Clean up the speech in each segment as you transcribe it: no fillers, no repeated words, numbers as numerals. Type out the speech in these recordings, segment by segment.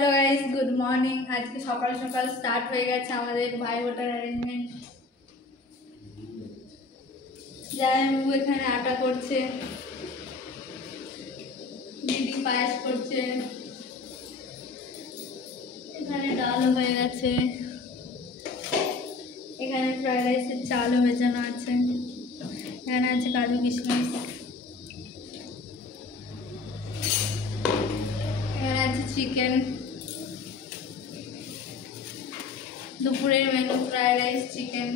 Hello guys, good morning. আজকে সকাল সকাল স্টার্ট হয়ে গেছে আমাদের ভাই ফোটার অ্যারেঞ্জমেন্ট। জামাইবাবু এখানে আটা করছে, দিদি পায়েস করছে, এখানে ডালও হয়ে গেছে, এখানে ফ্রাইড রাইসের চালও ভেজানো আছে, এখানে আছে কাজু কিশমিশ, এখানে আছে চিকেন। দুপুরের মেনু ফ্রাইড রাইস, চিকেন।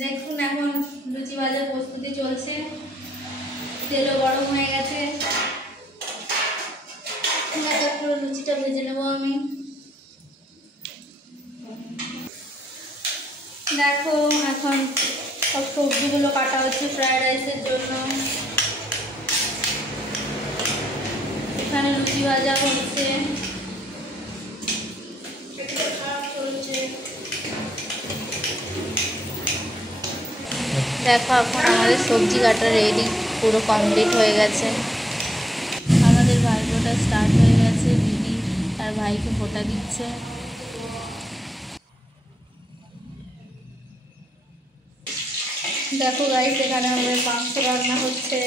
দেখুন এখন লুচি ভাজার প্রস্তুতি চলছে, তেলও গরম হয়ে গেছে। পুরো লুচিটা ভেজে নেবো আমি। দেখো এখন সব সবজিগুলো কাটা হচ্ছে ফ্রাইড রাইসের জন্য। এখানে লুচি ভাজা হচ্ছে, দেখো এখন আমাদের সবজি কাটা রেডি, পুরো কমপ্লিট হয়ে গেছে। আমাদের ভাই ফোটা স্টার্ট হয়ে গেছে, দিদি আর ভাইকে ফোটা দিচ্ছে। দেখো গাইস, এখানে আমাদের মাংস রান্না হচ্ছে,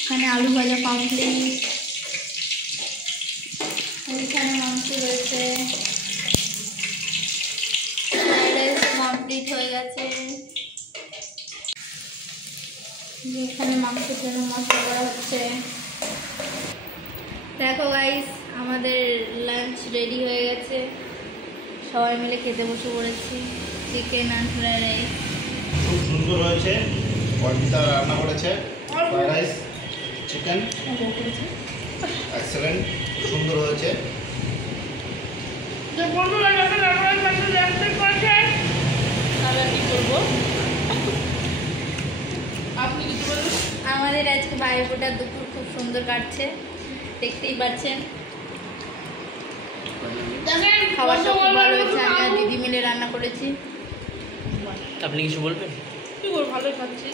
এখানে আলু ভাজা কমপ্লিট, এখানে মাংস রয়েছে, ফ্রাইড রাইস কমপ্লিট হয়ে গেছে। এখানে মাংসের জন্য মশলা করা হচ্ছে। দেখো গাইস, আমাদের লাঞ্চ রেডি হয়ে গেছে, সবাই মিলে খেতে বসে পড়েছি। চিকেন আর ফ্রাইড রাইস খুব সুন্দর হয়েছে। অর্পিতা রান্না করেছে ফ্রাইড রাইস, চিকেন এক্সেলেন্ট, সুন্দর হয়েছে। আমাদের আজকে ভাই ফোটার দুপুর খুব সুন্দর কাটছে, দেখতেই পাচ্ছেন। খাবারটা খুব ভালো হয়েছে, আমি আর দিদি মিলে রান্না করেছি। আপনি কিছু বলবেন? ভালো খাচ্ছি।